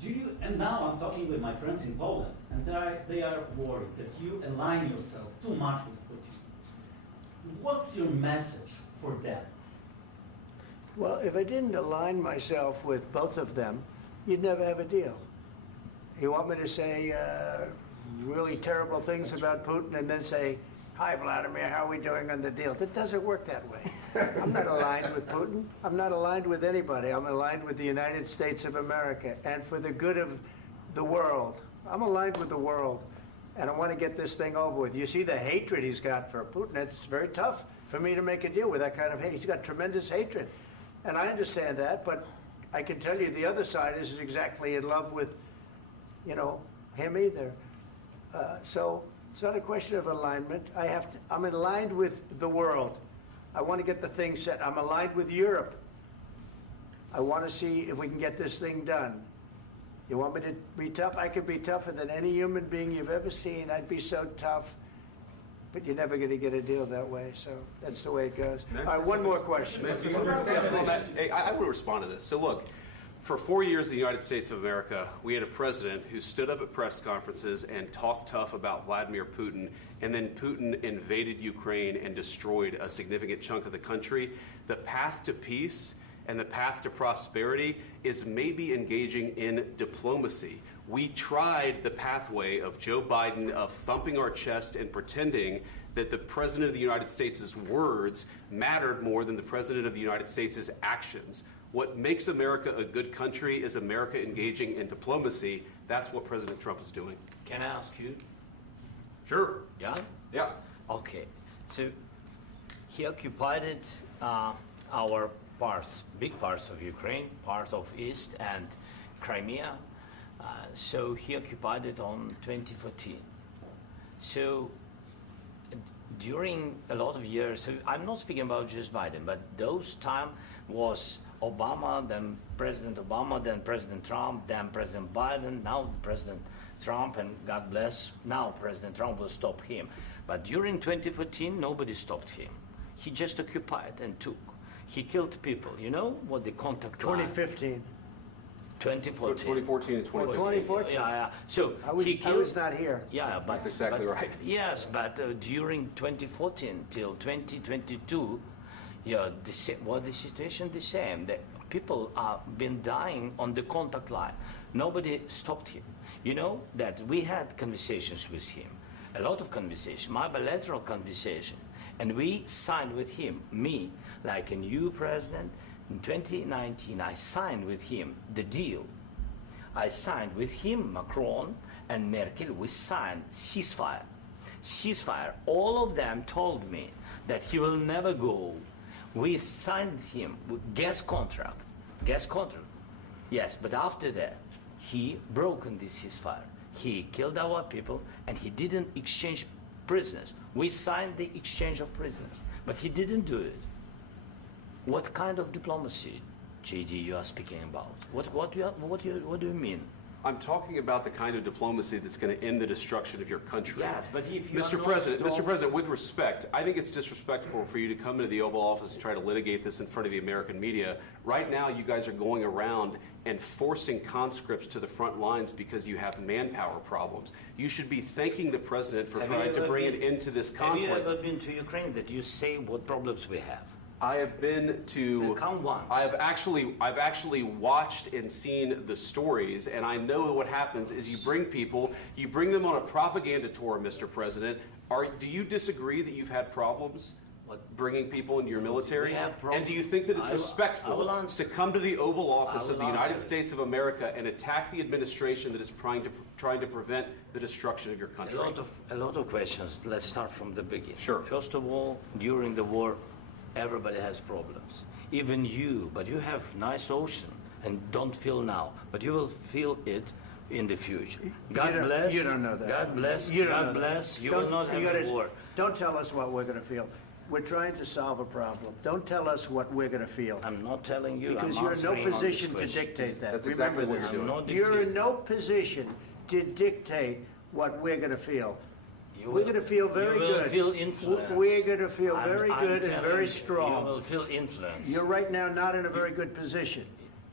Do you, and now I'm talking with my friends in Poland, and they are worried that you align yourself too much with Putin. What's your message for them? Well, if I didn't align myself with both of them, you'd never have a deal. You want me to say really terrible things about Putin and then say, "Hi, Vladimir, how are we doing on the deal?" That doesn't work that way. I'm not aligned with Putin. I'm not aligned with anybody. I'm aligned with the United States of America and for the good of the world. I'm aligned with the world, and I want to get this thing over with. You see the hatred he's got for Putin. It's very tough for me to make a deal with that kind of hate. He's got tremendous hatred, and I understand that, but I can tell you the other side isn't exactly in love with, him either. So it's not a question of alignment. I'm aligned with the world. I want to get the thing set. I'm aligned with Europe. I want to see if we can get this thing done. You want me to be tough? I could be tougher than any human being you've ever seen. I'd be so tough. But you're never going to get a deal that way. So that's the way it goes. All right, one more question. I will respond to this. So look, for 4 years in the United States of America, we had a president who stood up at press conferences and talked tough about Vladimir Putin, and then Putin invaded Ukraine and destroyed a significant chunk of the country. The path to peace and the path to prosperity is maybe engaging in diplomacy. We tried the pathway of Joe Biden of thumping our chest and pretending that the President of the United States' words mattered more than the President of the United States' actions. What makes America a good country is America engaging in diplomacy. That's what President Trump is doing. Can I ask you? Sure. Yeah? Yeah. Okay. So he occupied our parts, big parts of Ukraine, part of East and Crimea. So he occupied it on 2014. So during a lot of years, so I'm not speaking about just Biden, but those time was Obama, then President Obama, then President Trump, then President Biden, now President Trump, and God bless, now President Trump will stop him. But during 2014, nobody stopped him. He just occupied and took. He killed people. You know what the contact 2015. 2014. 2014 and 2015. 2014. Yeah. So I was not here. Yeah, but that's exactly right. Yes, but during 2014 till 2022, the situation the same. The people are been dying on the contact line. Nobody stopped him. You know that we had conversations with him, a lot of conversation, my bilateral conversation, and we signed with him, me, like a new president. In 2019, I signed with him the deal. I signed with him, Macron and Merkel, we signed ceasefire. Ceasefire. All of them told me that he will never go. We signed with him with gas contract. Gas contract. Yes, but after that, he broken this ceasefire. He killed our people and he didn't exchange prisoners. We signed the exchange of prisoners, but he didn't do it. What kind of diplomacy, JD, you are speaking about? What do you mean? I'm talking about the kind of diplomacy that's going to end the destruction of your country. Yes, but if you Mr. President, with respect, I think it's disrespectful for you to come into the Oval Office and try to litigate this in front of the American media. Right now, you guys are going around and forcing conscripts to the front lines because you have manpower problems. You should be thanking the President for trying to bring an end to this conflict. Have you ever been to Ukraine that you say what problems we have? I have been to. Come once. I've actually watched and seen the stories, and I know what happens is you bring them on a propaganda tour, Mr. President. Do you disagree that you've had problems bringing people into your military? And do you think that it's respectful to come to the Oval Office of the United States of America and attack the administration that is trying to prevent the destruction of your country? A lot of questions. Let's start from the beginning. Sure. First of all, during the war, everybody has problems, even you, but you have nice ocean and don't feel now, but you will feel it in the future. God bless. You don't know that. God bless. You God bless. You will not have a war. Don't tell us what we're going to feel. We're trying to solve a problem. Don't tell us what we're going to feel. I'm not telling you. Because you're in no position to dictate that. That's exactly what you're doing. You're in no position to dictate what we're going to feel. We're going to feel very good. You will feel influence. We're going to feel very good and very strong. You will feel influence. You're right now not in a very good position.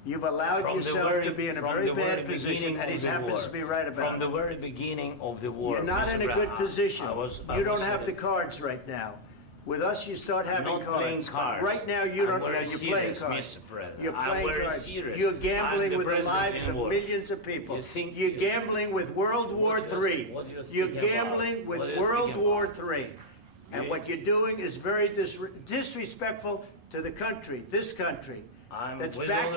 You've allowed yourself to be in a very bad position, and he happens to be right about it. From the very beginning of the war. You're not in a good position. You don't have the cards right now. With us, you start having not cards. Playing cards. Right now, you don't. You're playing cards. You're playing cards. Serious. You're gambling with the lives of millions of people. You're gambling with World War III. You're gambling with World War III. And what you're doing is very disrespectful to the country, this country. That's back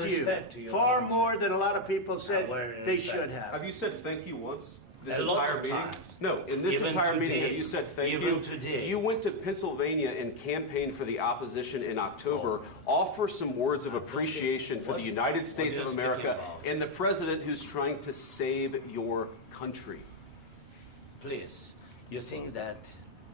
to you. Far more than a lot of people said they should have. Have you said thank you once? This a entire lot of meeting? times. No, in this Even entire today. meeting, have you said thank Even you? today. You went to Pennsylvania and campaigned for the opposition in October. Offer some words of appreciation for the United States of America and the president who's trying to save your country. Please, you think that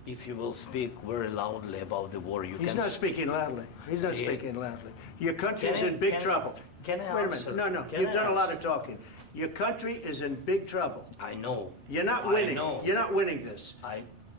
if you will speak very loudly about the war, you can... He's not speaking loudly. He's not speaking loudly. Your country is in big trouble. Can I Wait a answer? minute. No. Can You've I done a lot answer? of talking. Your country is in big trouble. I know. You're not I winning. know. You're not winning this.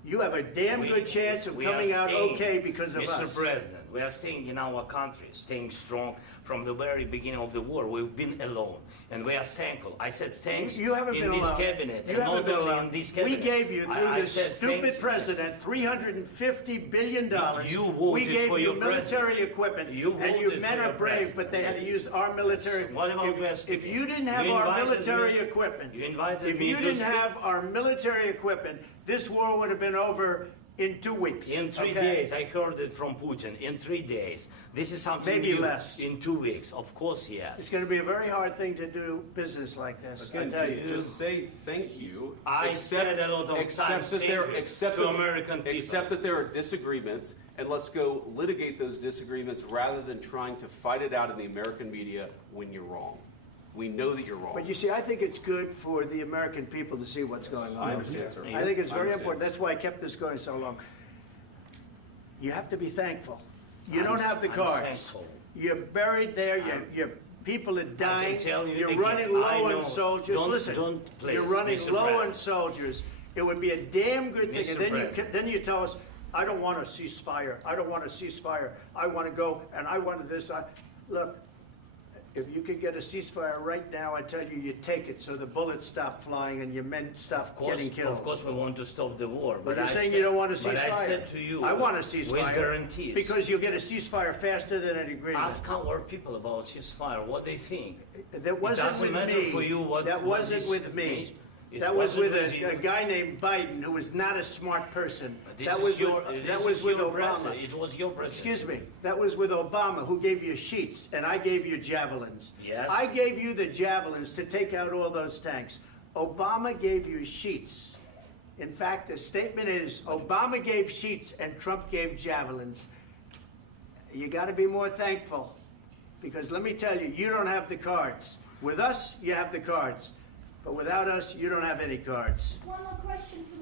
You have a damn good chance of coming out okay because of us. Mr. President, we are staying in our country, staying strong from the very beginning of the war. We've been alone, and we are thankful. I said thanks You haven't in been this alone. cabinet, You and haven't not been only alone. in this cabinet. We gave you, through I this said stupid thank you. president, $350 billion. You voted we gave for you your military president. equipment, You and you voted men for are your brave, president. but they had to use our military. What about West If Indies? you didn't have You our invited military me- equipment, you invited if me you to didn't speak. have our military equipment, this war would have been over in 2 weeks. In 3 days, I heard it from Putin. In 3 days, this is something Maybe new. less. In 2 weeks, of course, yes. It's going to be a very hard thing to do business like this. I tell you. Just say thank you. I said a lot of times thank you to American people. Accept that there are disagreements, and let's go litigate those disagreements rather than trying to fight it out in the American media when you're wrong. We know that you're wrong. But you see, I think it's good for the American people to see what's going on. I understand, sir. I think it's I very understand. important. That's why I kept this going so long. You have to be thankful. You I'm- don't have the I'm cards. thankful. You're buried there. Your people are dying. tell you You're again, running I low know. on soldiers. Don't- Listen, don't please, you're running Mr. low on President. soldiers. It would be a damn good thing. Mr. And then President. then you tell us, I don't want a ceasefire. I don't want a ceasefire. I want to go and I want this. Look. If you could get a ceasefire right now, I tell you, you take it so the bullets stop flying and your men stop getting killed. Of course, we want to stop the war. But you're I saying said- you don't want a But ceasefire. I said to you, I want a ceasefire. with guarantees. Because you'll get a ceasefire faster than an agreement. Ask our people about ceasefire, what they think. That wasn't doesn't with matter me. for you what- That what wasn't this with me. means. It That was wasn't with with you. a guy named Biden who was not a smart person. This That is was your, with, this that was is with your Obama. president. It was your president. Excuse me. That was with Obama, who gave you sheets, and I gave you javelins. Yes. I gave you the javelins to take out all those tanks. Obama gave you sheets. In fact, the statement is Obama gave sheets and Trump gave javelins. You got to be more thankful, because let me tell you, you don't have the cards. With us, you have the cards. But without us, you don't have any cards. One more question to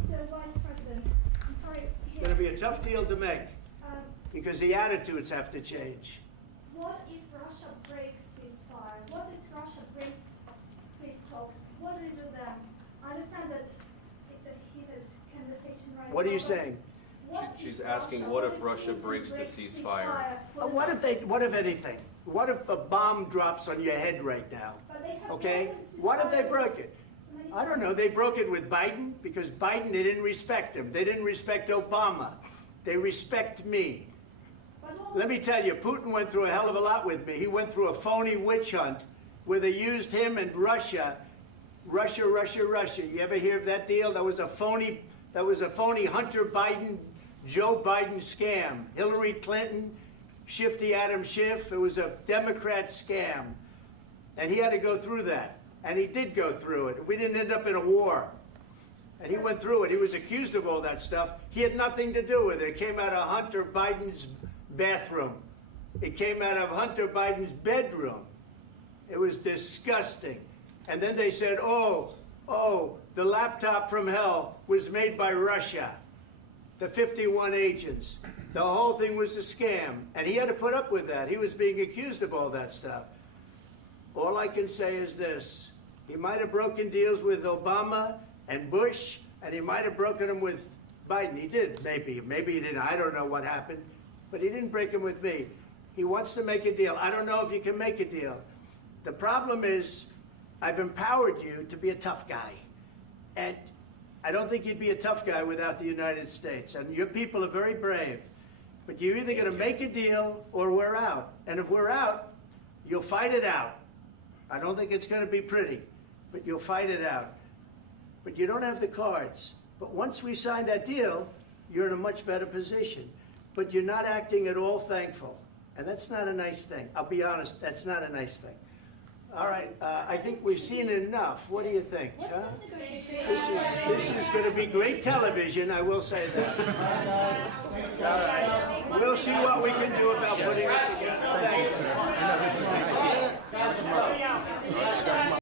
Mr. Vice President. I'm sorry. It's going to be a tough deal to make, Um, because the attitudes have to change. what if Russia breaks ceasefire? What if Russia breaks peace talks? What do you do then? I understand that it's a heated conversation right What now. are you but saying? what She's if asking, what if Russia breaks the ceasefire? What if anything? What if a bomb drops on your head right now? But they have Okay? broken What if they ceasefire broke it? many I don't know. times. They broke it with Biden because Biden, they didn't respect him. They didn't respect Obama. They respect me. But what Let me tell you, Putin went through a hell of a lot with me. He went through a phony witch hunt where they used him and Russia. Russia. You ever hear of that deal? That was a phony Hunter Biden, Joe Biden scam. Hillary Clinton, Shifty Adam Schiff. It was a Democrat scam. And he had to go through that. And he did go through it. We didn't end up in a war. And he went through it. He was accused of all that stuff. He had nothing to do with it. It came out of Hunter Biden's bathroom. It came out of Hunter Biden's bedroom. It was disgusting. And then they said, oh, the laptop from hell was made by Russia. The 51 agents. The whole thing was a scam. And he had to put up with that. He was being accused of all that stuff. All I can say is this. He might have broken deals with Obama and Bush, and he might have broken them with Biden. He did, maybe. Maybe he didn't. I don't know what happened. But he didn't break them with me. He wants to make a deal. I don't know if you can make a deal. The problem is, I've empowered you to be a tough guy. And I don't think you'd be a tough guy without the United States. And your people are very brave. But you're either going to make a deal or we're out. And if we're out, you'll fight it out. I don't think it's going to be pretty, but you'll fight it out. But you don't have the cards. But once we sign that deal, you're in a much better position. But you're not acting at all thankful. And that's not a nice thing. I'll be honest, that's not a nice thing. All right, I think we've seen enough. What do you think? What's Huh? this negotiation? This is going to be great television, I will say that. All right, we'll see what we can do about putting it together. Thanks.